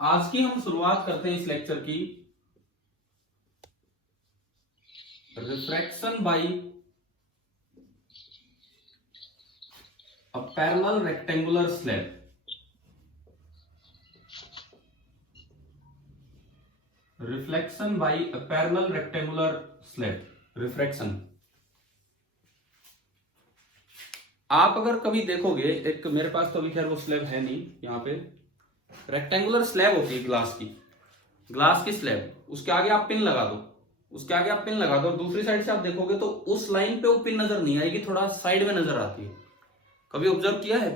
आज की हम शुरुआत करते हैं इस लेक्चर की refraction by a parallel rectangular slab. Reflection by a parallel rectangular slab. Refraction, आप अगर कभी देखोगे, एक मेरे पास तो अभी खैर वो स्लैब है नहीं, यहाँ पे रेक्टेंगुलर स्लैब होती है ग्लास की स्लैब, उसके आगे आप पिन लगा दो, और दूसरी साइड से आप देखोगे तो उस लाइन पे वो पिन नजर नहीं आएगी, थोड़ा साइड में नजर आती है। कभी ऑब्जर्व किया है?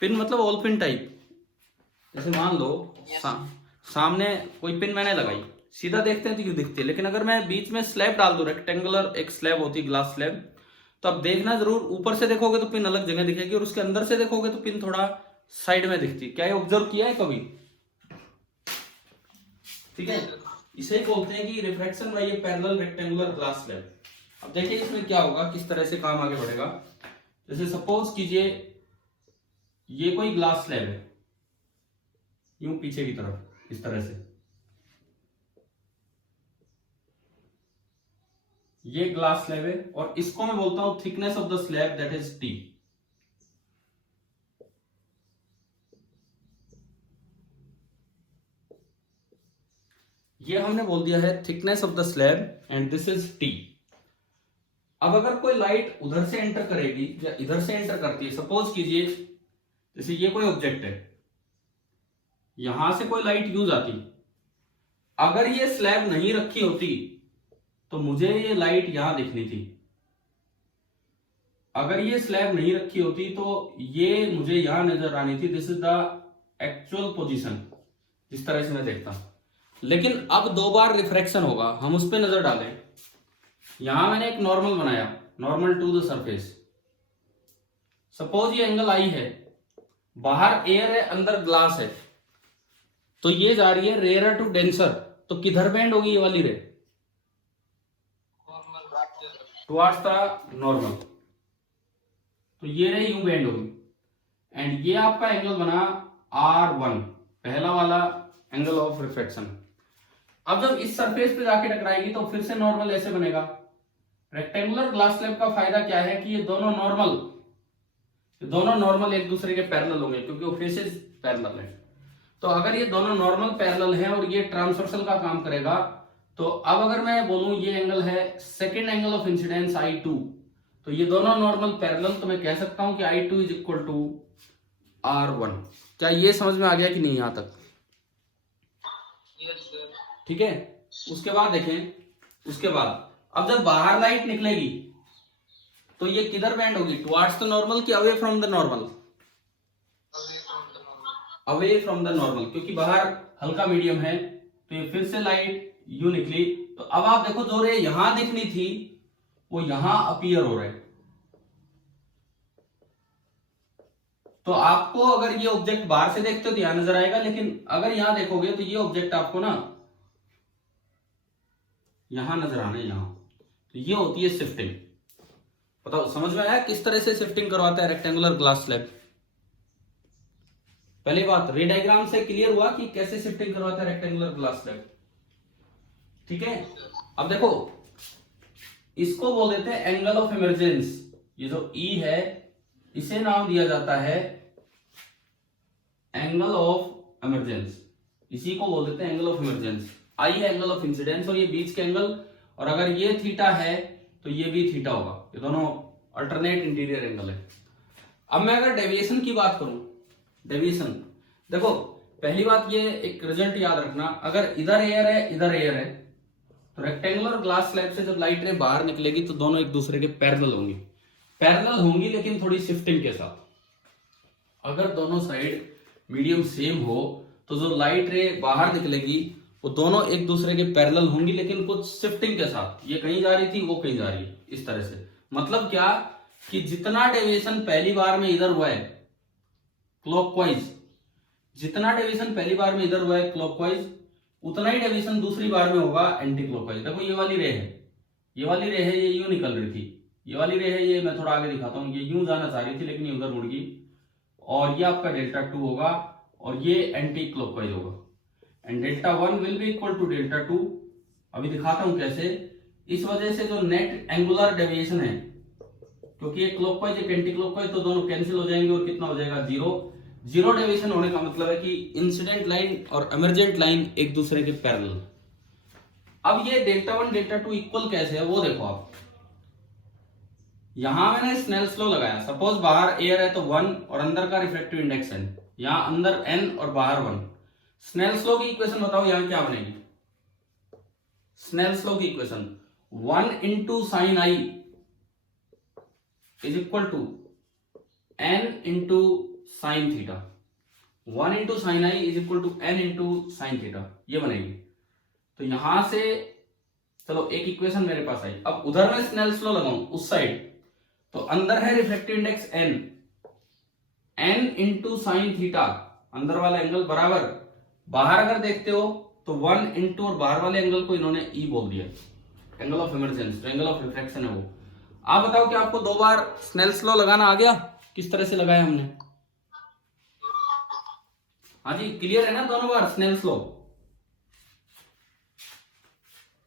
पिन मतलब ऑल पिन टाइप। जैसे मान लो सामने कोई पिन मैंने लगाई, सीधा देखते हैं तो क्यों दिखती है, लेकिन अगर मैं बीच में स्लैब डाल दूं, रेक्टेंगुलर एक स्लैब होती है ग्लास स्लैब, तो अब देखना जरूर, ऊपर से देखोगे तो पिन अलग जगह दिखेगी और उसके अंदर से देखोगे तो पिन थोड़ा साइड में दिखती है। क्या ये ऑब्जर्व किया है कभी? ठीक है, इसे ही बोलते हैं कि रिफ्रैक्शन बाय ए पैरेलल रेक्टेंगुलर ग्लास स्लैब। अब देखिए इसमें क्या होगा, किस तरह से काम आगे बढ़ेगा। जैसे सपोज कीजिए ये कोई ग्लास स्लैब है, यूं पीछे की तरफ इस तरह से, ये ग्लास स्लैब है और इसको मैं बोलता हूं thickness of the slab, that is T. ये हमने बोल दिया है thickness of the slab and this is T. अब अगर कोई लाइट उधर से एंटर करेगी या इधर से एंटर करती है, सपोज कीजिए जैसे ये कोई ऑब्जेक्ट है, यहां से कोई लाइट यूज आती, अगर ये स्लैब नहीं रखी होती तो मुझे ये लाइट यहां दिखनी थी। अगर ये स्लैब नहीं रखी होती तो ये मुझे यहां नजर आनी थी। This is the actual position, जिस तरह से मैं देखता हूं। लेकिन अब दो बार रिफ्रैक्शन होगा, हम उस पर नजर डालें। यहां मैंने एक नॉर्मल बनाया, normal to the surface. Suppose ये एंगल आई है, बाहर एयर है, अंदर ग्लास है, तो ये जा रही है रेयर टू डेंसर, तो किधर बेंड होगी ये वाली रे? टुवर्ड्स द नॉर्मल, तो ये रे यूं बेंड होगी। एंड ये आपका एंगल बना R1, पहला वाला एंगल ऑफ रिफ्रैक्शन। अब जब इस सरफेस पे जाके टकराएगी तो फिर से नॉर्मल ऐसे बनेगा। रेक्टेंगुलर ग्लास स्लैब का फायदा क्या है कि ये दोनों नॉर्मल एक दूसरे के पैरेलल होंगे, क्योंकि वो फेसेस पैरेलल है। तो अगर ये दोनों नॉर्मल पैरेलल हैं और ये ट्रांसवर्सल का काम करेगा, तो अब अगर मैं बोलूं ये एंगल है second angle of incidence I2, तो ये दोनों नॉर्मल पैरेलल, तो मैं कह सकता हूं कि I2 is equal to R1। क्या ये समझ में आ गया कि नहीं यहां तक? ठीक है, उसके बाद देखें, उसके बाद अब जब बाहर लाइट निकलेगी तो ये किधर बेंड होगी, टुवर्ड्स द नॉर्मल कि away from the normal? Away from the normal, क्योंकि बाहर हल्का मीडियम है, तो ये फिर से लाइट यू निकली। तो अब आप देखो जो रे यहां दिखनी थी वो यहां अपीयर हो रहा है। तो आपको अगर ये ऑब्जेक्ट बाहर से देखते हो तो यहां नजर आएगा, लेकिन अगर यहां देखोगे तो ये ऑब्जेक्ट आपको ना यहां नजर आना है, यहां। तो ये होती है शिफ्टिंग। बताओ समझ में आया किस तरह से शिफ्टिंग करवाता है रेक्टेंगुलर ग्लास स्लैब? पहली बात, रे डायग्राम से क्लियर हुआ कि कैसे शिफ्टिंग करवाता है रेक्टेंगुलर ग्लास स्लैब? ठीक है, अब देखो इसको बोल देते हैं एंगल ऑफ इमरजेंस। ये जो E है इसे नाम दिया जाता है एंगल ऑफ इमरजेंस, इसी को बोल देते हैं एंगल ऑफ इमरजेंस। I है एंगल ऑफ इंसिडेंस और ये बीच के एंगल, और अगर ये थीटा है तो ये भी थीटा होगा। ये दोनों अल्टरनेट इंटीरियर एंगल है। अब मैं अगर डेविएशन की बात करूं, डेविएशन देखो, पहली बात ये एक रिजल्ट याद रखना, अगर इधर एयर है इधर एयर है, तो रेक्टेंगुलर ग्लास स्लैब से जब लाइट रे बाहर निकलेगी तो दोनों एक दूसरे के पैरेलल होंगी लेकिन थोड़ी शिफ्टिंग के साथ। अगर दोनों साइड मीडियम सेम हो तो जो लाइट रे बाहर निकलेगी वो दोनों एक दूसरे के पैरेलल होंगी, लेकिन कुछ शिफ्टिंग के साथ। ये कहीं जा रही थी, वो कहीं जा रही है, इस तरह से। मतलब क्या कि जितना डेविएशन पहली बार में इधर हुआ है क्लॉकवाइज, जितना डेविएशन पहली बार में इधर हुआ है क्लॉकवाइज, उतना ही डेविएशन दूसरी बार में होगा एंटी क्लॉकवाइज। देखो ये वाली रे है, ये यूं निकल रही थी, ये वाली रे है, ये मैं थोड़ा आगे दिखाता हूं, ये यूं जाना चाह रही थी लेकिन ये उधर मुड़ गई, और ये आपका डेल्टा 2 होगा। और ये एंटी क्लॉकवाइज होगा and delta 1 will be equal to delta 2। अभी दिखाता हूं कैसे। इस वजह से जो नेट एंगुलर डेविएशन है, क्योंकि एक क्लॉकवाइज एक एंटी क्लॉकवाइज, तो दोनों कैंसिल हो जाएंगे और कितना हो जाएगा, जीरो। जीरो डेविएशन होने का मतलब है कि इंसिडेंट लाइन और इमर्जेंट लाइन एक दूसरे के पैरेलल। अब ये डेल्टा 1 डेल्टा 2 इक्वल कैसे है वो देखो आप। यहां मैंने स्नेल्स लॉ लगाया, सपोज बाहर एयर है तो 1 और अंदर का रिफ्रैक्टिव इंडेक्स n, यहां अंदर n और बाहर 1। स्नेल्स लॉ की इक्वेशन बताओ यहां क्या बनेगी। स्नेल्स लॉ की equation 1 into sine i is equal to n into sine theta. 1 into sine i is equal to n into sine theta, ये बनेगी। तो यहां से चलो एक इक्वेशन मेरे पास आई। अब उधर मैं स्नेल्स लॉ लगाऊं उस साइड, तो अंदर है refractive index n into sine theta, अंदर वाला एंगल बराबर, बाहर अगर देखते हो तो 1 इंटू और बाहर वाले एंगल को इन्होंने e बोल दिया, एंगल ऑफ इमर्जेंस, जो एंगल ऑफ रिफ्रैक्शन है वो। आप बताओ कि आपको 2 बार स्नेल्स लॉ लगाना आ गया, किस तरह से लगाया हमने। हाँ जी, क्लियर है ना दोनों बार स्नेल्स लॉ।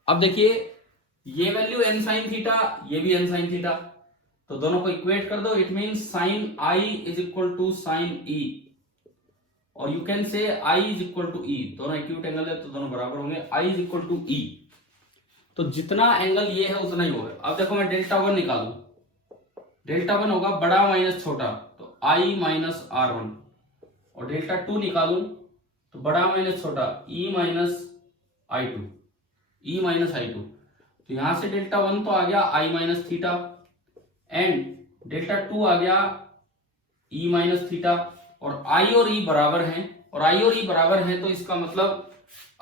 अब देखिए ये वैल्यू n साइन थीटा, ये भी n साइन थीटा, तो दोनों को इक्वेट कर दो। It means sine i is equal to sine e, और you can say i is equal to e। दोनों एक्यूट एंगल है तो दोनों बराबर होंगे, i is equal to e। तो जितना एंगल ये है उतना ही होगा। अब देखो मैं डेल्टा 1 निकालू, डेल्टा 1 होगा बड़ा माइनस छोटा, तो i माइनस r1, और डेल्टा 2 निकालू तो बड़ा माइनस छोटा, e minus i2, e minus i2। तो यहां से डेल्टा 1 तो आ गया i minus theta, and delta 2 आ गया e माइनस थीटा, और i और e बराबर हैं, और i और e बराबर हैं तो इसका मतलब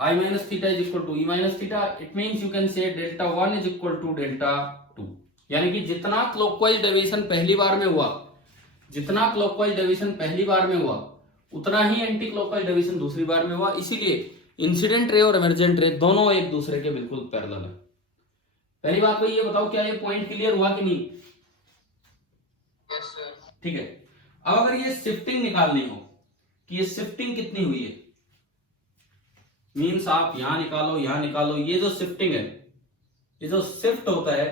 i minus theta is equal to e minus theta. It means you can say delta 1 is equal to delta 2। यानी कि जितना क्लॉकवाइज डेविएशन पहली बार में हुआ, जितना क्लॉकवाइज डेविएशन पहली बार में हुआ, उतना ही एंटी क्लॉकवाइज डेविएशन दूसरी बार में हुआ। इसीलिए इंसिडेंट रे और इमर्जेंट रे दोनों एक दूसरे के बिल्कुल पैरेलल है। पहली बात तो ये बताओ क्या ये पॉइंट क्लियर हुआ कि नहीं। Yes sir. ठीक है। अब अगर ये शिफ्टिंग निकालनी हो कि ये शिफ्टिंग कितनी हुई है, मींस आप यहां निकालो यहां निकालो, ये जो शिफ्टिंग है, ये जो शिफ्ट होता है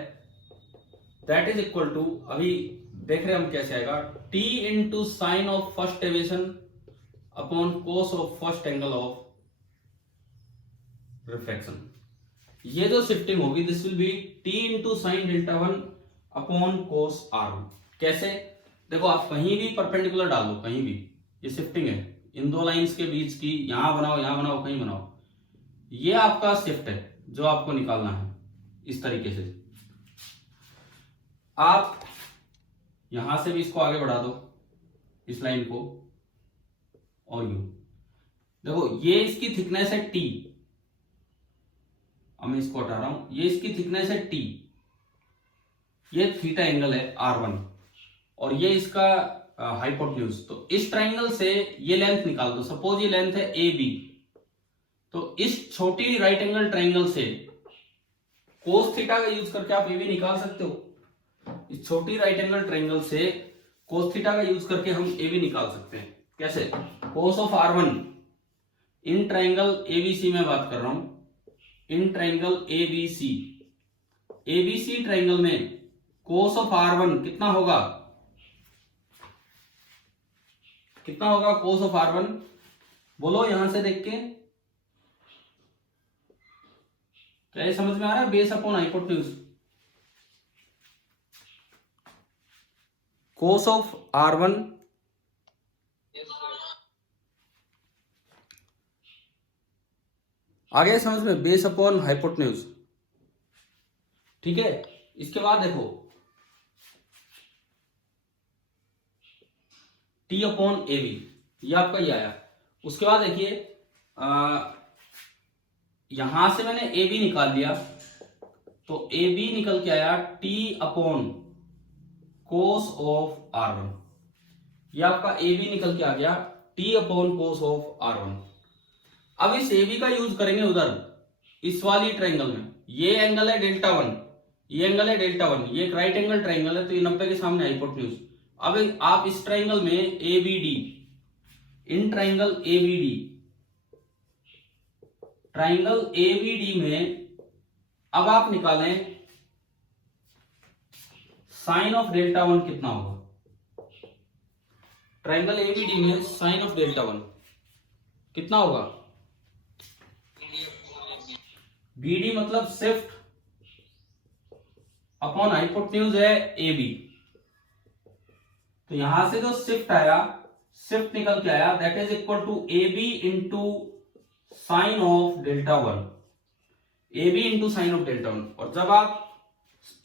दैट इज इक्वल टू, अभी देख रहे हैं हम कैसे आएगा, t into sine of first deviation upon cos of first angle of refraction. ये जो शिफ्टिंग होगी this will B t into sine delta 1 upon cos r1। कैसे, देखो आप कहीं भी परपेंडिकुलर डाल दो, कहीं भी, ये शिफ्टिंग है इन दो लाइंस के बीच की, यहां बनाओ कहीं बनाओ, ये आपका शिफ्ट है जो आपको निकालना है। इस तरीके से आप यहां से भी इसको आगे बढ़ा दो, इस लाइन को, और यू देखो ये इसकी थिकनेस है t, अब मैं इसको हटा रहा हूं, ये इसकी थिकनेस है t, ये थीटा एंगल है r1, और ये इसका हाइपोटेन्यूज। तो इस ट्राइंगल से ये लेंथ निकाल दो, सपोज ये लेंथ है AB, तो इस छोटी राइट एंगल ट्राइंगल से कोस थीटा का यूज करके आप AB निकाल सकते हो। इस छोटी राइट एंगल ट्राइंगल से कोस थीटा का यूज करके हम AB निकाल सकते हैं। कैसे, cos of R1 in triangle ABC में बात कर रहा हूं, in triangle ABC, ABC triangle में कोस ऑफ R1 कितना होगा, कितना होगा कोस ऑफ R1, बोलो यहां से देख के, क्या ये समझ में आ रहा है, base upon hypotenuse, cos of R1 आ गया समझ में, बेस अपॉन हाइपोटेन्यूज। ठीक है, इसके बाद देखो T अपॉन AB, ये आपका ये आया। उसके बाद देखिए यहां से मैंने AB निकाल लिया, तो AB निकल के आया T upon cos of R1, ये आपका AB निकल के आ गया T upon cos of R1। अब इस AB का यूज करेंगे उधर इस वाली ट्राइंगल में, ये एंगल है डेल्टा 1, ये एंगल है डेल्टा 1, ये एक राइट एंगल ट्राइंगल है, तो ये 90 के सामने हाइपोटेन्यूज। अब आप इस ट्राइंगल में ABD, in triangle ABD, triangle ABD में अब आप निकालें साइन ऑफ डेल्टा वन कितना होगा। ट्राइंगल एबीडी में साइन ऑफ डेल्टा वन कितना होगा। बीडी मतलब शिफ्ट अपॉन हाइपोटेन्यूज है AB, तो यहां से जो शिफ्ट आया, शिफ्ट निकल के आया, that is equal to AB into sine of delta one, AB into sine of delta one. और जब आप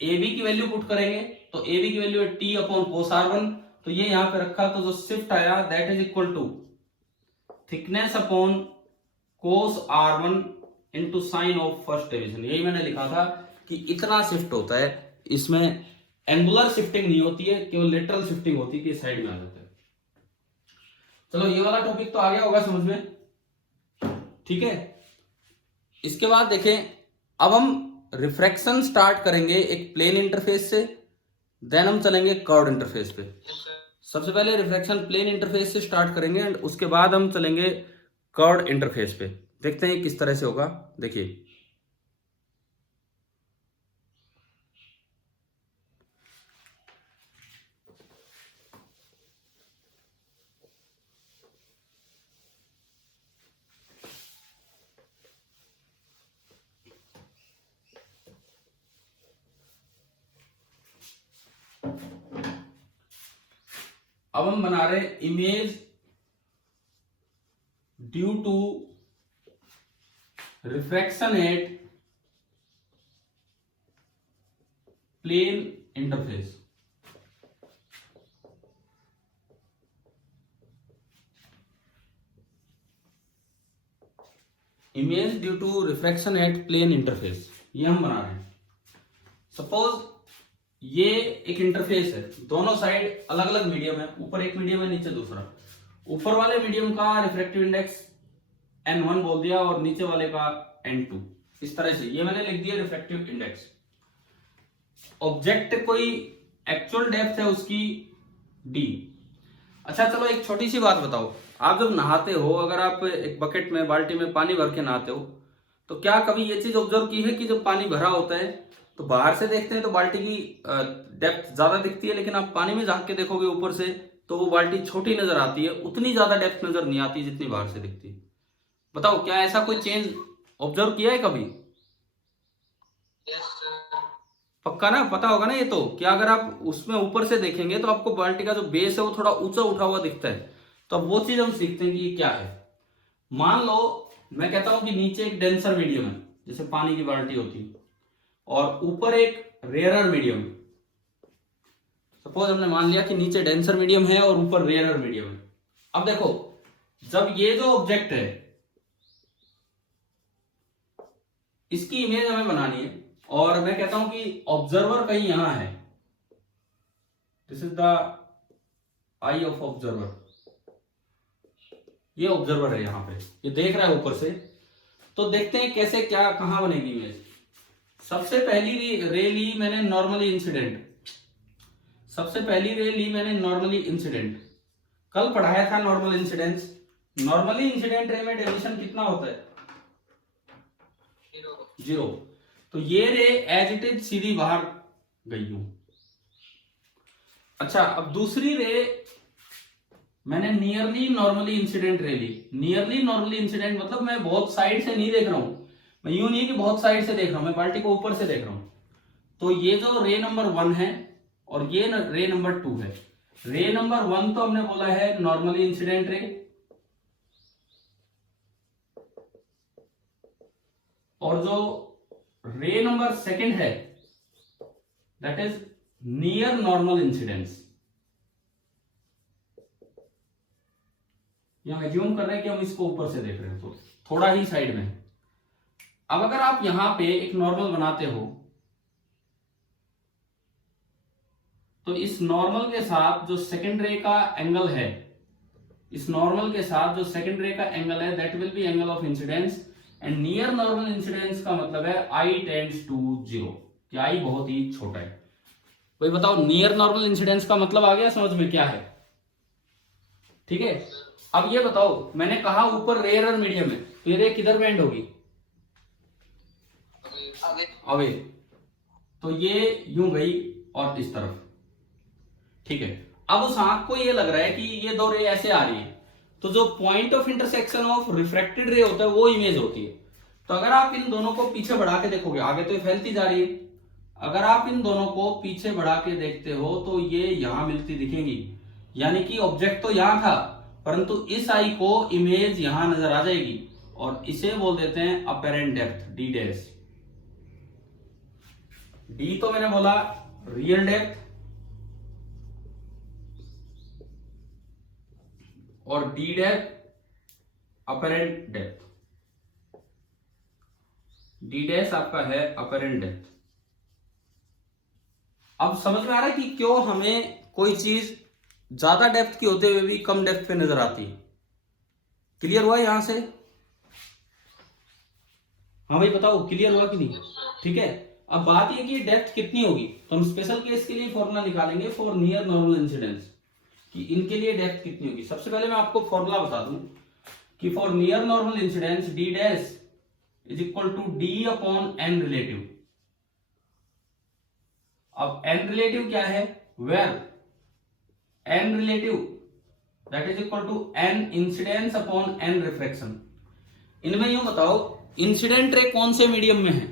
AB की वैल्यू पुट करेंगे तो AB की वैल्यू है T अपॉन कोस R1, तो ये यहां पे रखा, तो जो शिफ्ट आया that is equal to thickness upon cos R1 into sine of first division. यही मैंने लिखा था कि इतना शिफ्ट होता है, इसमें एंगुलर शिफ्टिंग नहीं होती है, केवल लेटरल शिफ्टिंग होती है कि साइड में आ जाता है। चलो ये वाला टॉपिक तो आ गया होगा समझ में, ठीक है। इसके बाद देखें, अब हम रिफ्रैक्शन स्टार्ट करेंगे एक प्लेन इंटरफेस से, देन हम चलेंगे कर्व्ड इंटरफेस पे। सबसे पहले रिफ्रैक्शन प्लेन इंटरफेस से स्टार्ट करेंगे एंड उसके बाद हम चलेंगे कर्व्ड इंटरफेस पे। देखते हैं किस तरह से होगा। देखिए अब हम बना रहे image due to refraction at plane interface. Image due to refraction at plane interface, ये हम बना रहे हैं। सपोज ये एक इंटरफेस है, दोनों साइड अलग अलग मीडियम है, ऊपर एक मीडियम है नीचे दूसरा। ऊपर वाले मीडियम का रिफ्रैक्टिव इंडेक्स N1 बोल दिया और नीचे वाले का N2, इस तरह से ये मैंने लिख दिया रिफ्रैक्टिव इंडेक्स। ऑब्जेक्ट कोई एक्चुअल डेप्थ है उसकी D। अच्छा चलो एक छोटी सी बात बताओ, आप जब नहाते हो, अगर आप एक बकेट में बाल्टी में पानी भर के नहाते हो, तो क्या कभी ये चीज ऑब्जर्व की है कि जब पानी भरा होता है तो बाहर से देखते हैं तो बाल्टी की डेप्थ ज्यादा दिखती है, लेकिन आप पानी में झांक के देखोगे ऊपर से तो वो बाल्टी छोटी नजर आती है, उतनी ज्यादा डेप्थ नजर नहीं आती जितनी बाहर से दिखती है। बताओ क्या ऐसा कोई चेंज ऑब्जर्व किया है कभी? पक्का ना, पता होगा ना ये तो, कि अगर आप उसमें ऊपर से देखेंगे तो आपको बाल्टी का जो बेस है वो थोड़ा ऊंचा उठा हुआ दिखता है। तो अब वो चीज हम सीखते हैं कि ये क्या है। मान लो मैं कहता हूं कि नीचे एक डेंसर मीडियम है, जैसे पानी की बाल्टी होती है, और ऊपर एक रेयरर मीडियम। सपोज हमने मान लिया कि नीचे डेंसर मीडियम है और ऊपर रेयरर मीडियम है। अब देखो, जब ये जो ऑब्जेक्ट है इसकी इमेज हमें बनानी है, और मैं कहता हूं कि ऑब्जर्वर कहीं यहां है, this is the I of observer. ये ऑब्जर्वर है यहां पे, ये देख रहा है ऊपर से। तो देखते हैं कैसे क्या कहां बनेगी इमेज। सबसे पहली रे ली मैंने नॉर्मली इंसिडेंट, सबसे पहली रे ली मैंने नॉर्मली इंसिडेंट। कल पढ़ाया था normal incidence. Normally incident ray में डेविएशन कितना होता है? 0। तो ये रे एज इट इज सीधी बाहर गई हूं। अच्छा, अब दूसरी रे मैंने नियरली नॉर्मली इंसिडेंट रे ली। नियरली नॉर्मली इंसिडेंट मतलब मैं बहुत साइड से नहीं देख रहा हूं, मैं यूं नहीं कि बहुत साइड से देख रहा हूं, मैं बाल्टी को ऊपर से देख रहा हूं। तो ये जो रे नंबर 1 है और ये रे नंबर 2 है। रे नंबर 1 तो हमने बोला है नॉर्मली इंसिडेंट रे, और जो रे नंबर 2 है that is near normal incidence. यहां एज्यूम कर रहे हैं कि हम इसको ऊपर से देख रहे हैं, तो थोड़ा ही साइड में। अब अगर आप यहां पे एक नॉर्मल बनाते हो तो इस नॉर्मल के साथ जो सेकंड रे का एंगल है, इस नॉर्मल के साथ जो सेकंड रे का एंगल है that will B angle of incidence. And near normal incidence का मतलब है I टेंड्स टू 0, कि I बहुत ही छोटा है। भाई बताओ, नियर नॉर्मल इंसिडेंस का मतलब आ गया समझ में क्या है? ठीक है, अब ये बताओ, मैंने कहा ऊपर रेयर और मीडियम है, तो ये रे किधर बेंड होगी? अवे। तो ये यूं गई और इस तरफ, ठीक है। अब उस आंख को ये लग रहा है कि ये दो रे ऐसे आ रही है, तो जो point of intersection of refracted रे होता है वो इमेज होती है। तो अगर आप इन दोनों को पीछे बढ़ा के देखोगे, आगे तो ये फैलती जा रही है, अगर आप इन दोनों को पीछे बढ़ा के देखते हो तो ये यहां मिलती दिखेंगी, यानी कि ऑब्जेक्ट तो यहां था परंतु इस आई को इमेज यहां नजर आ जाएगी, और इसे बोल देते हैं apparent depth, D dash. D तो मैंने बोला रियल डेप्थ, और D depth apparent depth. D dash आपका है अपेरेंट डेप्थ। अब समझ में आ रहा है कि क्यों हमें कोई चीज ज्यादा डेप्थ की होते हुए भी कम डेप्थ पे नजर आती है। क्लियर हुआ यहां से? हाँ भाई बताओ, क्लियर हुआ कि नहीं? ठीक है। अब बात ये कि डेप्थ कितनी होगी, तो हम स्पेशल केस के लिए फॉर्मूला निकालेंगे फॉर नियर नॉर्मल इंसिडेंस, कि इनके लिए डेप्थ कितनी होगी। सबसे पहले मैं आपको फॉर्मूला बता दूं कि for near normal incidence d dash is equal to D upon n relative. अब एन रिलेटिव क्या है? Where n relative that is equal to n incidence upon n refraction. इनमें यूं बताओ, इंसिडेंट रे कौन से मीडियम में है?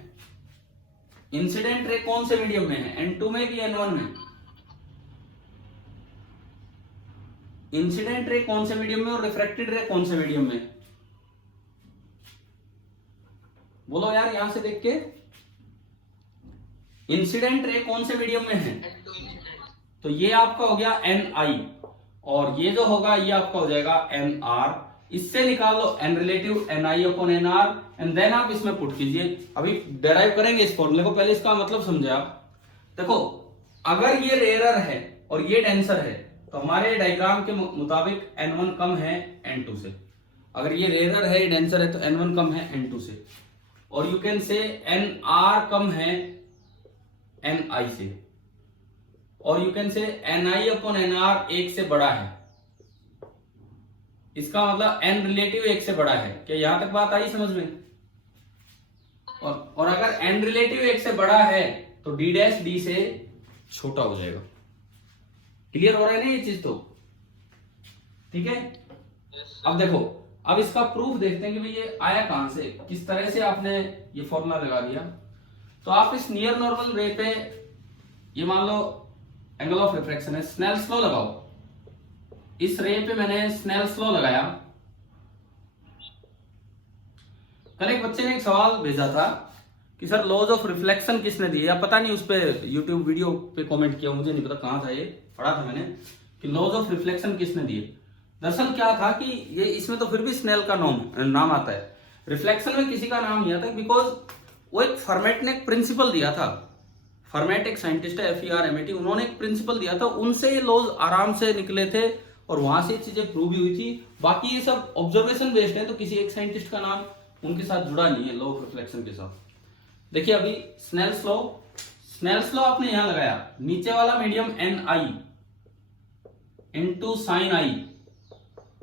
इंसिडेंट रे कौन से मीडियम में है, N2 में कि N1 में? इंसिडेंट रे कौन से मीडियम में और रिफ्रैक्टेड रे कौन से मीडियम में? बोलो यार यहां से देख के, इंसिडेंट रे कौन से मीडियम में है? तो ये आपका हो गया Ni, और ये जो होगा ये आपका हो जाएगा Nr। इससे निकाल लो N relative Ni upon Nr, and then आप इसमें पुट कीजिए। अभी डेराइव करेंगे इस फॉर्मूले को, पहले इसका मतलब समझे आप। देखो, अगर ये रेयरर है और ये डेंसर है तो हमारे डायग्राम के मुताबिक N1 कम है N2 से। अगर ये रेयरर है, ये डेंसर है, तो N1 कम है N2 से, और यू कैन से Nr कम है Ni से, और यू कैन से Ni अपॉन Nr एक से बड़ा है। इसका मतलब n रिलेटिव एक से बड़ा है। क्या यहां तक बात आई समझ में? और अगर n रिलेटिव एक से बड़ा है तो d डैश d से छोटा हो जाएगा। क्लियर हो रहा है ना ये चीज? तो ठीक है। अब देखो, अब इसका प्रूफ देखते हैं कि भाई ये आया कहां से, किस तरह से आपने ये फॉर्मूला लगा दिया। तो आप इस नियर नॉर्मल रे पे, ये मान लो एंगल ऑफ रिफ्रैक्शन है, स्नेल्स लॉ लगाओ। इस रे पे मैंने स्नेल्स लॉ लगाया। कल एक बच्चे ने एक सवाल भेजा था कि सर लॉज ऑफ रिफ्लेक्शन किसने दिए, या पता नहीं, उस पे यूट्यूब वीडियो पे कमेंट किया, मुझे नहीं पता कहां था, ये पढ़ा था मैंने कि लॉज ऑफ रिफ्लेक्शन किसने दिए। दरअसल क्या था कि ये इसमें तो फिर भी स्नेल का नाम आता है, रिफ्लेक्शन में किसी का नाम नहीं आता, बिकॉज वो एक फर्मेट ने एक प्रिंसिपल दिया था। फर्मेट एक साइंटिस्ट है, FERMAT, उन्होंने एक प्रिंसिपल दिया था, उनसे ये लॉज आराम से निकले थे और वहां से चीजें प्रूव भी हुई थी। बाकी ये सब ऑब्जर्वेशन बेस्ड है, तो किसी एक साइंटिस्ट का नाम उनके साथ जुड़ा नहीं है लॉ ऑफ रिफ्लेक्शन के साथ। देखिए अभी स्नेल्स लॉ आपने यहां लगाया, नीचे वाला medium Ni into sine i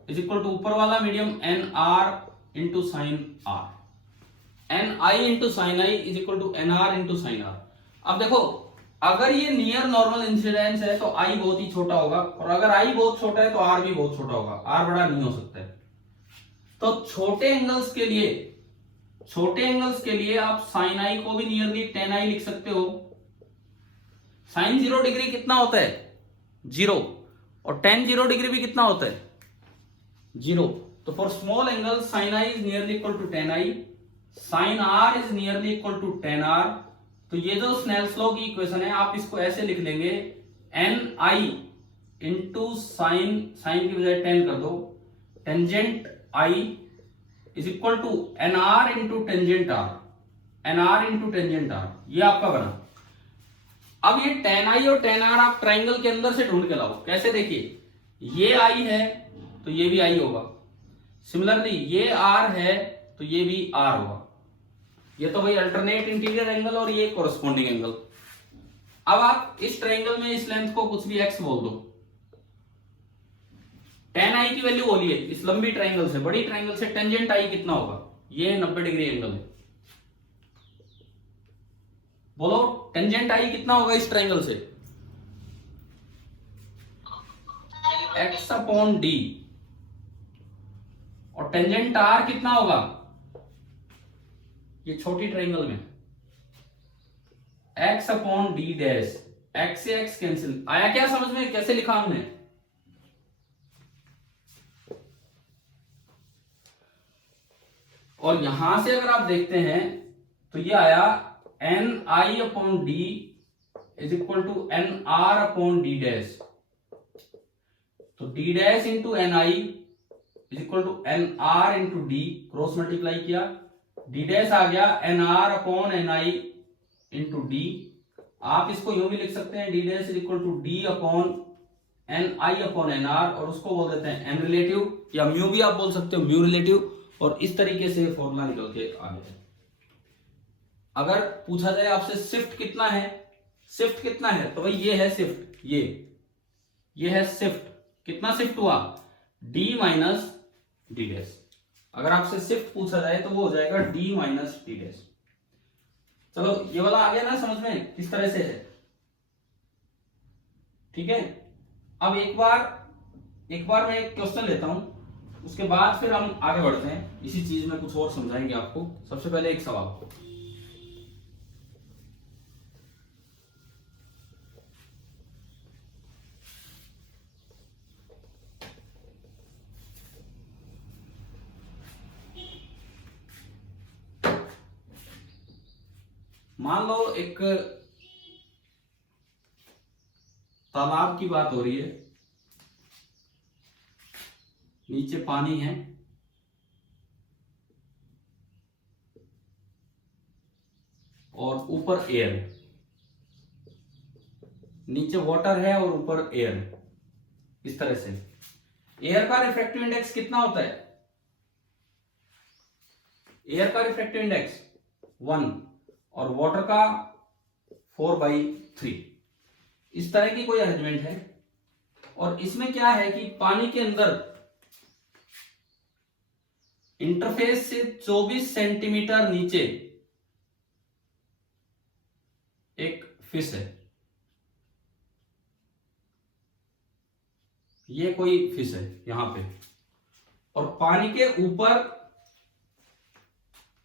is equal to ऊपर वाला medium Nr into sine r. Ni into sine i is equal to Nr into sine r. अब देखो, अगर ये नियर नॉर्मल इंसिडेंस है तो I बहुत ही छोटा होगा, और अगर I बहुत छोटा है तो R भी बहुत छोटा होगा, R बड़ा नहीं हो सकता है। तो छोटे एंगल्स के लिए आप साइन आई को भी नियरली टेन आई लिख सकते हो। साइन 0 डिग्री कितना होता है? 0, और टेन 0 डिग्री भी कितना होता है? 0। तो for small angle sine i is nearly equal to tan i, sine r is nearly equal to tan r. तो ये जो स्नेल्स लॉ की इक्वेशन है, आप इसको ऐसे लिख लेंगे, एन आई इंटू साइन की बजाय 10 कर दो, tangent i is equal to N R into tangent r, ये आपका बना। अब ये टेन आई और टेन आर आप ट्राइंगल के अंदर से ढूंढ के लाओ। कैसे? देखिए, ये आई है तो ये भी आई होगा, सिमिलरली ये आर है तो ये भी आर होगा। ये तो भाई अल्टरनेट इंटीरियर एंगल और ये कोरस्पॉन्डिंग एंगल। अब आप इस ट्राइंगल में इस लेंथ को कुछ भी एक्स बोल दो, tan i की वैल्यू बोलिए इस लंबी ट्राइंगल से, बड़ी ट्राइंगल से टेंजेंट i कितना होगा? ये 90 डिग्री एंगल है, बोलो टेंजेंट i कितना होगा इस ट्राइंगल से? x upon d। और टेंजेंट r कितना होगा ये छोटी ट्राइंगल में? x upon D dash. x से x कैंसिल। आया क्या समझ में कैसे लिखा हमने? और यहां से अगर आप देखते हैं तो ये आया N I upon D is equal to N R upon D dash. तो D dash into N I is equal to N R into D, cross multiply किया, डी डैश आ गया N R upon N I into D. आप इसको यूं भी लिख सकते हैं D dash is equal to D upon N I upon N R, और उसको बोल देते हैं एन रिलेटिव, या म्यू भी आप बोल सकते हो, म्यू रिलेटिव। और इस तरीके से फॉर्मूला निकल के आ गया। अगर पूछा जाए आपसे शिफ्ट कितना है, शिफ्ट कितना है, तो भाई ये है शिफ्ट, ये है शिफ्ट। कितना शिफ्ट हुआ? d minus d dash. अगर आपसे शिफ्ट पूछा जाए तो वो हो जाएगा d माइनस डी डैश। चलो ये वाला आ गया ना समझ में किस तरह से है? ठीक है। अब एक बार मैं एक क्वेश्चन लेता हूं, उसके बाद फिर हम आगे बढ़ते हैं, इसी चीज में कुछ और समझाएंगे आपको। सबसे पहले एक सवाल, मान लो एक तालाब की बात हो रही है, नीचे पानी है और ऊपर एयर है, नीचे वाटर है और ऊपर एयर है, इस तरह से। एयर का रिफ्रैक्टिव इंडेक्स कितना होता है? एयर का रिफ्रैक्टिव इंडेक्स 1 और वाटर का 4/3। इस तरह की कोई अरेंजमेंट है, और इसमें क्या है कि पानी के अंदर इंटरफेस से 24 सेंटीमीटर नीचे एक फिश है। ये कोई फिश है यहां पे, और पानी के ऊपर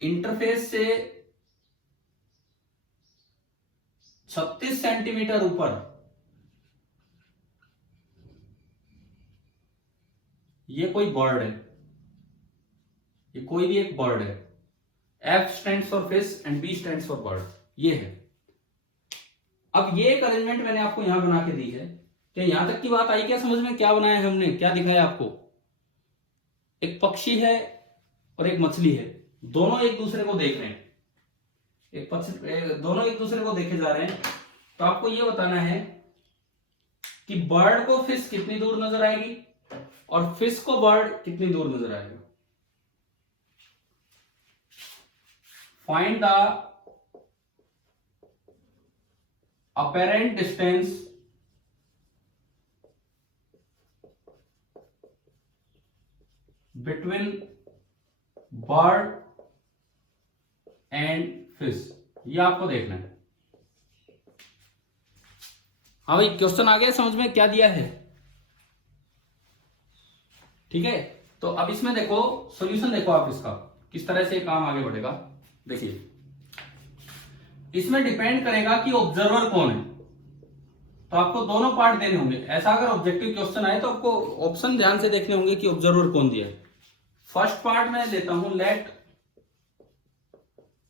इंटरफेस से 36 सेंटीमीटर ऊपर ये कोई बर्ड है, ये कोई भी एक बर्ड है। F stands for fish and B stands for bird, ये है। अब ये एक अरेंजमेंट मैंने आपको यहां बना के दी है। क्या यहां तक की बात आई क्या समझ में? क्या बनाया हमने, क्या दिखाया आपको? एक पक्षी है और एक मछली है, दोनों एक दूसरे को देख रहे हैं, दोनों एक दूसरे को देखे जा रहे हैं। तो आपको ये बताना है कि बर्ड को फिश कितनी दूर नजर आएगी और फिश को बर्ड कितनी दूर नजर आएगा। Find the apparent distance between bird and fish, ये आपको देखना है। हाँ भाई, क्वेश्चन आ गया समझ में क्या दिया है? ठीक है, तो अब इसमें देखो सॉल्यूशन, देखो आप इसका किस तरह से काम आगे बढ़ेगा। देखिए, इसमें डिपेंड करेगा कि ऑब्जर्वर कौन है, तो आपको दोनों पार्ट देने होंगे। ऐसा अगर ऑब्जेक्टिव क्वेश्चन आए तो आपको ऑप्शन ध्यान से देखने होंगे कि ऑब्जर्वर कौन दिया है। फर्स्ट पार्ट में लेता हूं, लेट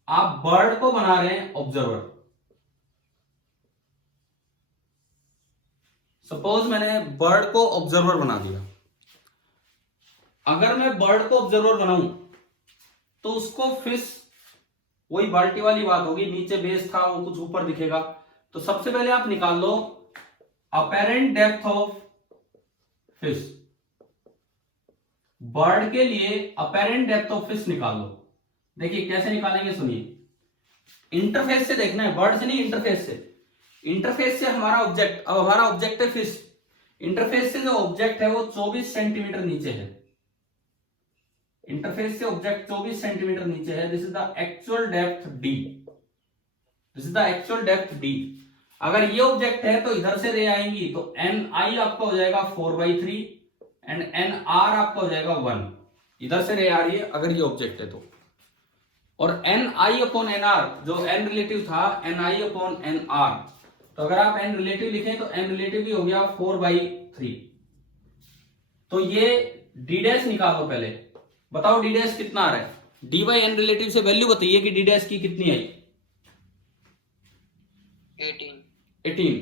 आप बर्ड को बना रहे हैं ऑब्जर्वर। सपोज मैंने बर्ड को ऑब्जर्वर बना दिया। अगर मैं बर्ड को ऑब्जर्वर बनाऊं तो उसको फिश, वही बाल्टी वाली बात होगी, नीचे बेस था वो कुछ ऊपर दिखेगा। तो सबसे पहले आप निकाल लो apparent depth of fish. Bird के लिए अपेरेंट डेप्थ ऑफ फिश निकाल लो। देखिए कैसे निकालेंगे, सुनिए। इंटरफेस से देखना है, बर्ड से नहीं, इंटरफेस से। इंटरफेस से हमारा ऑब्जेक्ट, अब हमारा ऑब्जेक्ट है फिश, इंटरफेस से जो ऑब्जेक्ट है वो 24 सेंटीमीटर नीचे है, इंटरफेस से ऑब्जेक्ट 24 सेंटीमीटर नीचे है। This is the actual depth D, this is the actual depth D. अगर ये ऑब्जेक्ट है तो इधर से रे आएंगी, तो एन आई आपका हो जाएगा 4/3 एंड एन आर आपका हो जाएगा 1। इधर से रे आ रही है अगर ये ऑब्जेक्ट है तो। और एन आई अपॉन एन आर, जो एन रिलेटिव था एन आई अपॉन एन आर, तो अगर आप एन रिलेटिव लिखें तो एन रिलेटिव भी हो गया 4/3। तो ये डी डैश निकालो पहले, बताओ डी डैश कितना आ रहा है। डी बाई एन रिलेटिव से वैल्यू बताइए कि डी डैश की कितनी आई। 18।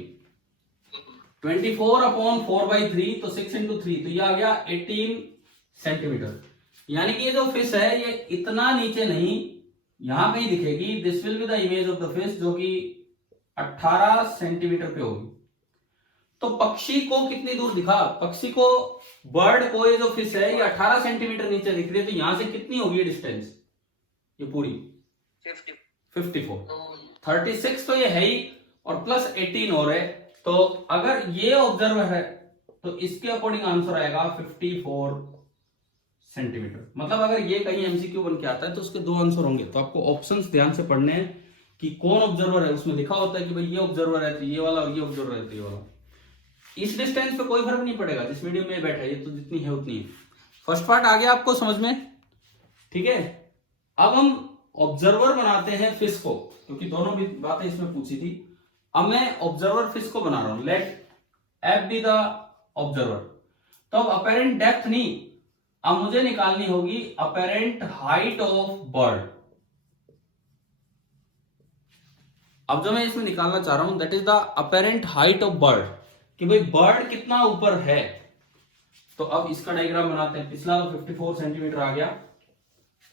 24 अपॉन 4/3 तो 6 into 3, तो ये आ गया 18 सेंटीमीटर। यानी कि ये जो फिश है ये इतना नीचे नहीं, यहां पे ही दिखेगी। This will be the image of the fish, जो कि 18 सेंटीमीटर पे होगी। तो पक्षी को कितनी दूर दिखा, पक्षी को, बर्ड को, ये जो फिश है ये 18 सेंटीमीटर नीचे दिख रही है, तो यहां से कितनी होगी डिस्टेंस, ये पूरी 54। 36 तो ये है ही, और प्लस 18 और है, तो अगर ये ऑब्जर्वर है तो इसके अकॉर्डिंग आंसर आएगा 54 सेंटीमीटर। मतलब अगर ये कहीं एमसीक्यू बन के आता है तो उसके दो आंसर होंगे। तो आपको ऑप्शंस ध्यान से पढ़ने हैं कि कौन ऑब्जर्वर है, उसमें लिखा होता है कि भाई ये ऑब्जर्वर है तो ये वाला, और ये ऑब्जर्वर है तो ये वाला। इस डिस्टेंस पे कोई फर्क नहीं पड़ेगा, जिस मीडियम में बैठा है ये तो जितनी है उतनी है। फर्स्ट पार्ट आ गया आपको समझ में, ठीक है। अब हम ऑब्जर्वर बनाते हैं फिश को, क्योंकि दोनों भी बातें इसमें पूछी थी। अब मैं ऑब्जर्वर फिश को बना रहा हूं, let f be the observer. तो अब अपेरेंट डेप्थ नहीं, अब मुझे निकालनी होगी अपेरेंट हाइट ऑफ बर्ड। अब जो मैं इसमें निकालना चाह रहा हूं that is the apparent height of bird, कि भाई बर्ड कितना ऊपर है। तो अब इसका डायग्राम बनाते हैं। पिछला तो 54 सेंटीमीटर आ गया।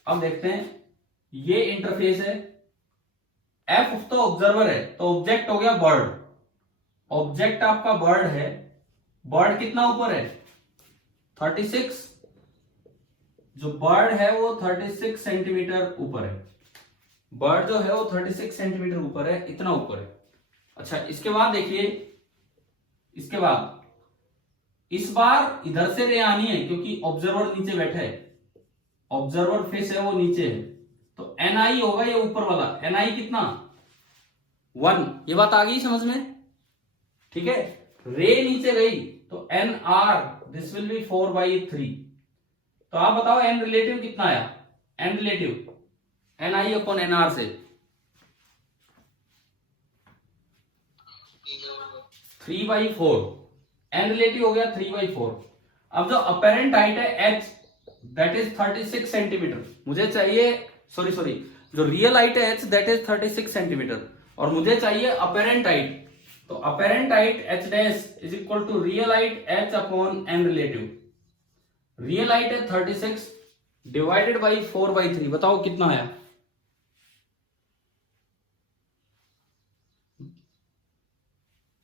अब देखते हैं, ये इंटरफेस है, एफ तो ऑब्जर्वर है, तो ऑब्जेक्ट हो गया बर्ड। ऑब्जेक्ट आपका बर्ड है, बर्ड कितना ऊपर है 36, जो बर्ड है वो 36 सेंटीमीटर ऊपर है। बर्ड जो है वो 36 सेंटीमीटर ऊपर है, इतना ऊपर है। अच्छा, इसके बाद देखिए, इसके बाद इस बार इधर से रे आनी है क्योंकि ऑब्जर्वर नीचे बैठा है, ऑब्जर्वर फेस है वो नीचे है, तो एन आई होगा ये ऊपर वाला। एन आई कितना 1, ये बात आ गई समझ में, ठीक है। रे नीचे गई तो n r, this will be 4/3। तो आप बताओ एन रिलेटिव कितना आया, एन रिलेटिव एन आई अपॉन एन आर से 3/4, एन रिलेटिव हो गया 3/4। अब जो अपेरेंट हाइट है एच, दैट इज 36 सेंटीमीटर, मुझे चाहिए, सॉरी, जो रियल हाइट है एच दैट इज 36 सेंटीमीटर, और मुझे चाहिए अपेरेंट हाइट। तो apparent height h dash is equal to real height h upon n relative. Real height है 36 डिवाइडेड बाई 4/3, बताओ कितना आया।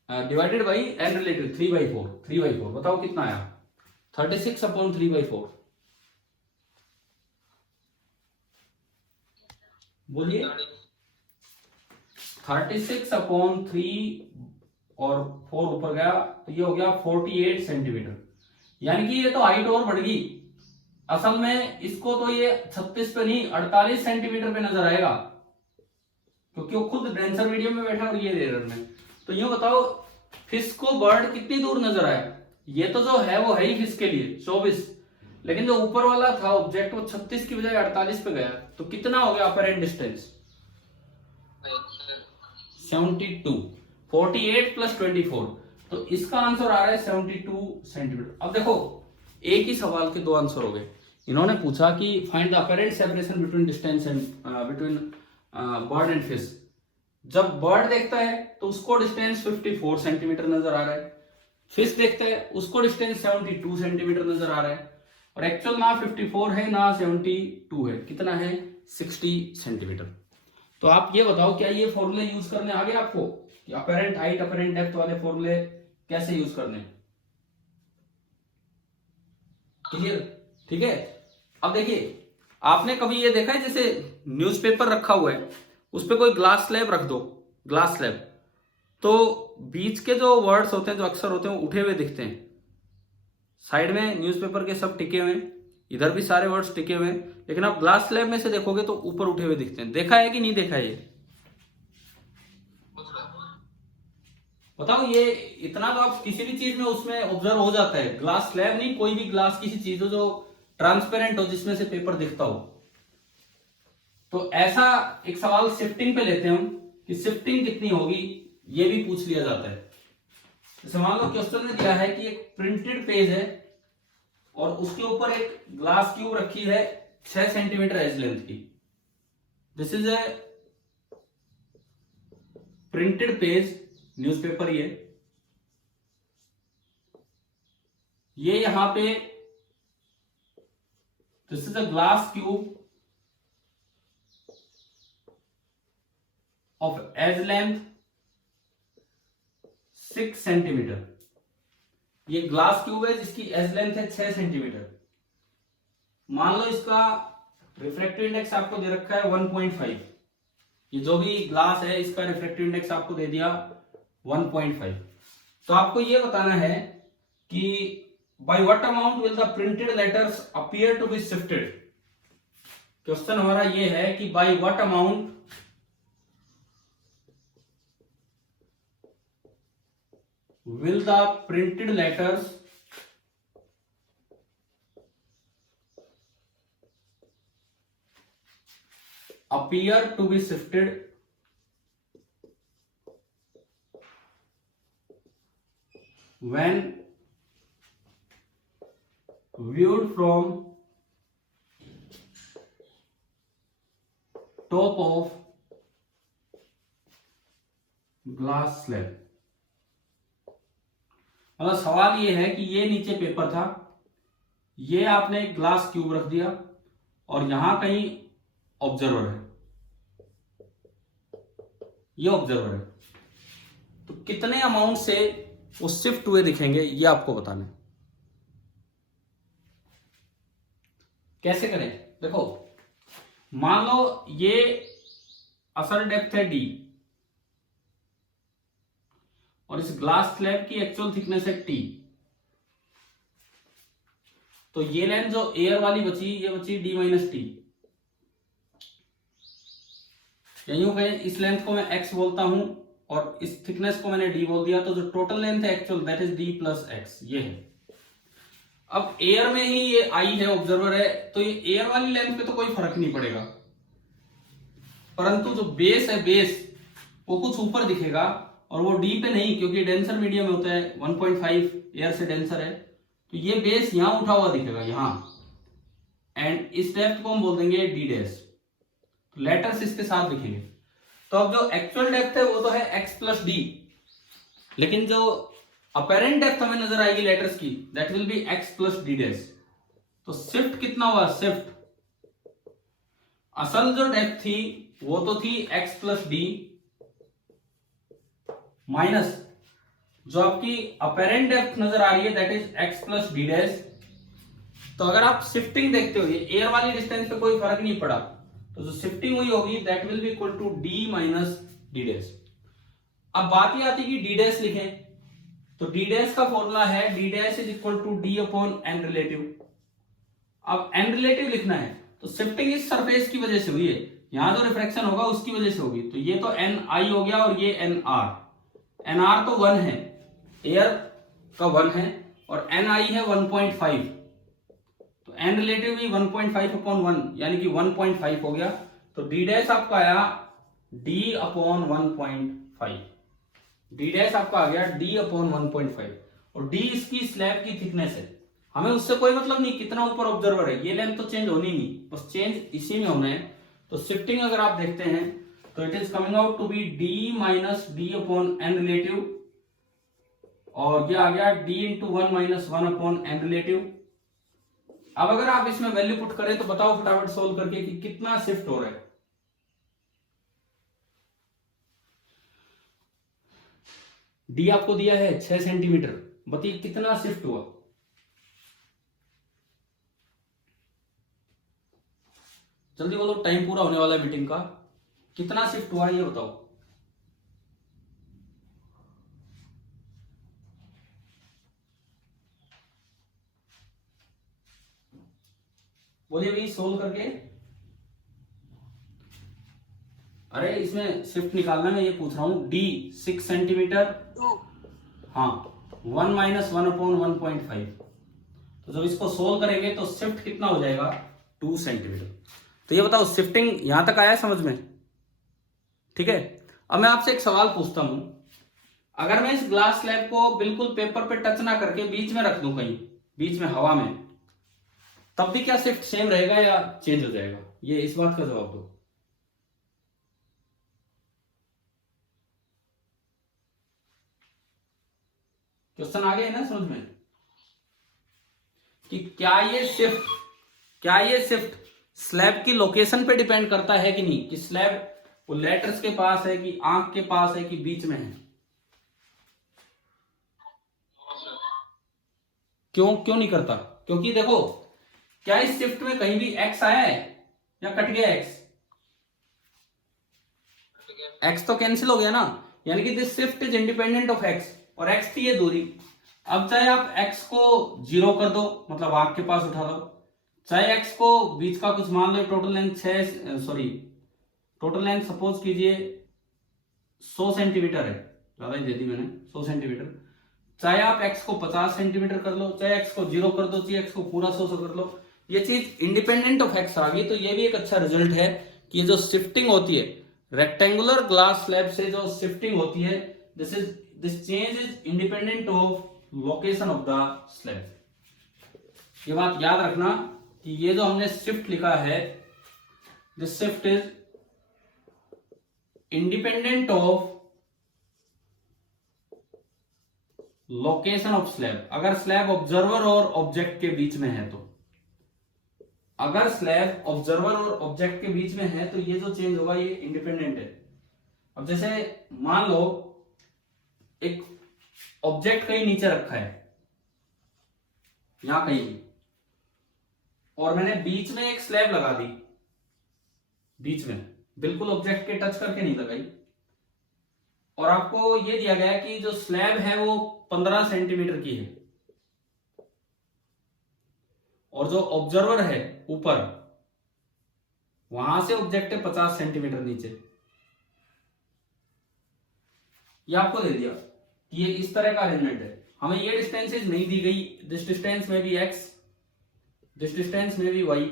डिवाइडेड बाई एन रिलेटिव 3/4, बताओ कितना आया 36 अपॉन 3/4, बोलिए। 36 अपॉन 3 और 4 ऊपर गया तो ये हो गया 48 सेंटीमीटर। यानी कि ये तो हाइट और बढ़ गई। असल में इसको तो ये 36 पे नहीं 48 सेंटीमीटर पे नजर आएगा, क्योंकि वो खुद डेंसर मीडियम में बैठा और ये रेयर में। तो ये बताओ फिश को बर्ड कितनी दूर नजर आया। ये तो जो है वो है ही फिश के लिए 24, लेकिन जो ऊपर वाला था ऑब्जेक्ट वो 36 की बजाय 48 पे गया, तो कितना हो गया अपेरेंट डिस्टेंस 72। 48 प्लस 24, तो इसका आंसर आ रहा है 72 सेंटीमीटर। अब देखो एक ही सवाल के दो आंसर हो गए। इन्होंने पूछा कि find the apparent separation between distance and between bird and fish. जब बर्ड देखता है तो उसको डिस्टेंस 54 सेंटीमीटर नजर आ रहा है, फिश देखता है उसको डिस्टेंस 72 सेंटीमीटर नजर आ रहा है, और एक्चुअल ना 54 है ना 72 है, कितना है 60 सेंटीमीटर। तो आप ये बताओ क्या ये फॉर्मूले यूज करने आ गए आपको कि अपेरेंट हाइट अपेरेंट डेप्थ वाले फॉर्मूले कैसे यूज करने, क्लियर, ठीक है। अब देखिए, आपने कभी ये देखा है जैसे न्यूज़पेपर रखा हुआ है उस पर कोई ग्लास स्लैब रख दो, ग्लास स्लैब, तो बीच के जो वर्ड्स होते हैं जो अक्षर होते हैं वो उठे हुए दिखते हैं, साइड में न्यूज़पेपर के सब टिके हुए हैं, इधर भी सारे वर्ड्स टिके हुए हैं, लेकिन आप ग्लास स्लैब में से देखोगे तो ऊपर उठे हुए दिखते हैं। देखा है कि नहीं देखा है ये? बताओ, ये इतना तो आप किसी भी चीज में उसमें ऑब्जर्व हो जाता है। ग्लास स्लैब नहीं, कोई भी ग्लास किसी चीज हो जो ट्रांसपेरेंट हो, जिसमें से पेपर दिखता हो। तो ऐसा एक सवाल शिफ्टिंग पे लेते हैं हम कि शिफ्टिंग कितनी होगी, ये भी पूछ लिया जाता है। जैसे मान लो क्वेश्चन में दिया है कि एक प्रिंटेड पेज है और उसके ऊपर एक ग्लास क्यूब रखी है 6 सेंटीमीटर एज लेंथ की। This is a printed page, newspaper. ये यहां पे this is a glass cube of edge length 6 centimetre. ये ग्लास क्यूब है जिसकी एज लेंथ है 6 सेंटीमीटर। मान लो इसका रिफ्रैक्टिव इंडेक्स आपको दे रखा है 1.5। ये जो भी ग्लास है इसका रिफ्रैक्टिव इंडेक्स आपको दे दिया 1.5। तो आपको ये बताना है कि by what amount will the printed letters appear to be shifted. Question हमारा ये है कि by what amount will the printed letters appear to be shifted when viewed from top of glass slab। मतलब सवाल ये है कि ये नीचे पेपर था, ये आपने एक ग्लास क्यूब रख दिया और यहां कहीं ऑब्जर्वर है, ये ऑब्जर्वर है। तो कितने अमाउंट से वो शिफ्ट हुए दिखेंगे ये आपको बताना है। कैसे करें? देखो, मान लो ये असल डेप्थ है d और इस ग्लास स्लैब की एक्चुअल थिकनेस है t। तो ये लेंथ जो एयर वाली बची, ये बची d माइनस टी। यूं कहें, इस लेंथ को मैं x बोलता हूं और इस थिकनेस को मैंने d बोल दिया, तो जो टोटल लेंथ है actual that is d plus x, ये है। अब एयर में ही ये i है, ऑब्जर्वर है, तो ये एयर वाली लेंथ पे तो कोई फर्क नहीं पड़ेगा, परंतु जो बेस है, बेस वो कुछ ऊपर दिखेगा और वो डी पे नहीं, क्योंकि डेंसर मीडियम में होता है, 1.5 एयर से डेंसर है, तो ये बेस यहां उठा हुआ दिखेगा यहां, एंड इस डेप्थ को हम बोल देंगे डी डैश। तो लेटर्स इसके साथ दिखेंगे। तो अब जो एक्चुअल डेप्थ है वो तो है x प्लस डी, लेकिन जो अपेरेंट डेप्थ हमें नजर आएगी लेटर्स की, that will B x plus D dash. तो शिफ्ट कितना हुआ? शिफ्ट असल जो डेप्थ थी वो तो थी x प्लस डी माइनस जो आपकी अपेरेंट डेप्थ नजर आ रही है that is x plus D dash. तो अगर आप शिफ्टिंग देखते हो, ये एयर वाली डिस्टेंस पे कोई फर्क नहीं पड़ा, तो जो शिफ्टिंग हुई होगी that will be equal to d minus d dash. अब बात ये आती है कि डी डैश लिखें, तो डी डैश का फॉर्मूला है d dash is equal to D upon n relative. अब एन रिलेटिव लिखना है तो शिफ्टिंग इस सरफेस की वजह से हुई है, यहां जो रिफ्रैक्शन होगा उसकी वजह से होगी। तो ये तो एन आई हो गया और ये एन आर। एन आर तो 1 है, एयर का 1 है, और एन आई है 1.5, तो एन रिलेटिव भी 1.5 अपॉन 1 यानी कि 1.5 हो गया। तो डी डैश आपका आया डी अपॉन 1.5, डी डैश आपका आ गया डी अपॉन 1.5, और डी इसकी स्लैब की थिकनेस है। हमें उससे कोई मतलब नहीं कितना ऊपर ऑब्जर्वर है, ये लेंथ तो चेंज होनी नहीं, बस चेंज इसी में होना है। तो शिफ्टिंग अगर आप देखते हैं तो it is coming out to be d minus d upon n relative, और ये आ गया d into 1 minus 1 upon n relative. अब अगर आप इसमें वैल्यू पुट करें तो बताओ फटाफट सोल्व करके कि कितना शिफ्ट हो रहा है। डी आपको दिया है 6 सेंटीमीटर, बताइए कितना शिफ्ट हुआ। जल्दी बोलो, टाइम पूरा होने वाला है मीटिंग का, कितना शिफ्ट हुआ ये बताओ। बोलिए भाई सोल्व करके। अरे इसमें शिफ्ट निकालना, मैं ये पूछ रहा हूं। डी 6 सेंटीमीटर, हाँ 1 - 1/1.5। तो जब इसको सोल्व करेंगे तो शिफ्ट कितना हो जाएगा, 2 सेंटीमीटर। तो ये बताओ शिफ्टिंग यहां तक आया समझ में? ठीक है। अब मैं आपसे एक सवाल पूछता हूं, अगर मैं इस ग्लास स्लैब को बिल्कुल पेपर पे टच ना करके बीच में रख दूं, कहीं बीच में हवा में, तब भी क्या शिफ्ट सेम रहेगा या चेंज हो जाएगा? ये इस बात का जवाब दो। क्वेश्चन आ गया है ना समझ में, कि क्या ये शिफ्ट स्लैब की लोकेशन पे डिपेंड करता है कि नहीं, कि स्लैब वो लेटर्स के पास है कि आंख के पास है कि बीच में है? क्यों नहीं करता? क्योंकि देखो, क्या इस शिफ्ट में कहीं भी एक्स आया है या कट गया एक्स? एक्स तो कैंसिल हो गया ना, यानी कि this shift is independent of x, और एक्स थी ये दूरी। अब चाहे आप एक्स को 0 कर दो, मतलब आंख के पास उठा दो, चाहे एक्स को बीच का कुछ मान लो, टोटल लेंथ सपोज कीजिए 100 सेंटीमीटर है, ज्यादा ही दे दी मैंने, 100 सेंटीमीटर। चाहे आप एक्स को 50 सेंटीमीटर कर लो, चाहे एक्स को 0 कर दो, चाहे एक्स को पूरा 100 कर लो, ये चीज इंडिपेंडेंट ऑफ एक्स आ गई। तो ये भी एक अच्छा रिजल्ट है कि ये जो शिफ्टिंग होती है रेक्टेंगुलर ग्लास स्लैब से, जो शिफ्टिंग होती है, this change is independent of location of the slab. ये बात याद रखना कि ये जो हमने शिफ्ट लिखा है, this shift is independent of location of slab. अगर स्लैब ऑब्जर्वर और ऑब्जेक्ट के बीच में है तो, अगर स्लैब ऑब्जर्वर और ऑब्जेक्ट के बीच में है तो ये जो चेंज होगा ये इंडिपेंडेंट है। अब जैसे मान लो एक ऑब्जेक्ट कहीं नीचे रखा है, यहां कहीं, और मैंने बीच में एक स्लैब लगा दी, बीच में बिल्कुल ऑब्जेक्ट के टच करके नहीं लगाई, और आपको ये दिया गया कि जो स्लैब है वो 15 सेंटीमीटर की है, और जो ऑब्जर्वर है ऊपर, वहां से ऑब्जेक्ट है 50 सेंटीमीटर नीचे। ये आपको दे दिया कि ये इस तरह का अरेंजमेंट है, हमें ये डिस्टेंसेज नहीं दी गई, दिस डिस्टेंस में भी एक्स, दिस डिस्टेंस में भी वाई,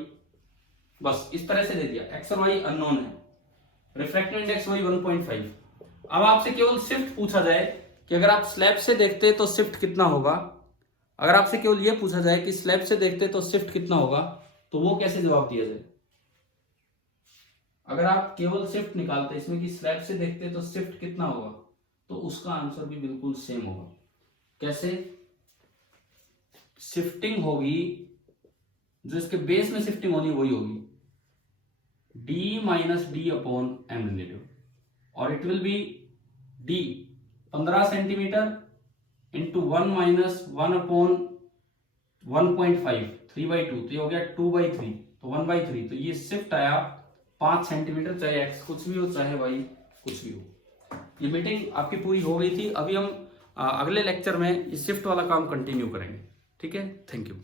बस इस तरह से दे दिया। एक्स और वाई अननोन है, रिफ्रैक्टिव इंडेक्स वही 1.5। अब आपसे केवल शिफ्ट पूछा जाए कि अगर आप स्लैब से देखते तो शिफ्ट कितना होगा, अगर आपसे केवल यह पूछा जाए कि स्लैब से देखते तो शिफ्ट कितना होगा, तो वो कैसे जवाब दिया जाए? अगर आप केवल शिफ्ट निकालते इसमें कि स्लैब से देखते तो शिफ्ट कितना होगा, तो उसका आंसर भी बिल्कुल सेम होगा। कैसे? शिफ्टिंग होगी, जो इसके बेस में शिफ्टिंग होनी वही होगी d - d/m रिलेटिव, और it will be d 15 centimetre into 1 - 1/1.5, 3/2, तो ये हो गया 2/3, तो 1/3। तो ये शिफ्ट आया 5 सेंटीमीटर, चाहे x कुछ भी हो चाहे y कुछ भी हो। ये मीटिंग आपकी पूरी हो गई थी। अभी हम अगले लेक्चर में इस शिफ्ट वाला काम कंटिन्यू करेंगे। ठीक है, थैंक यू।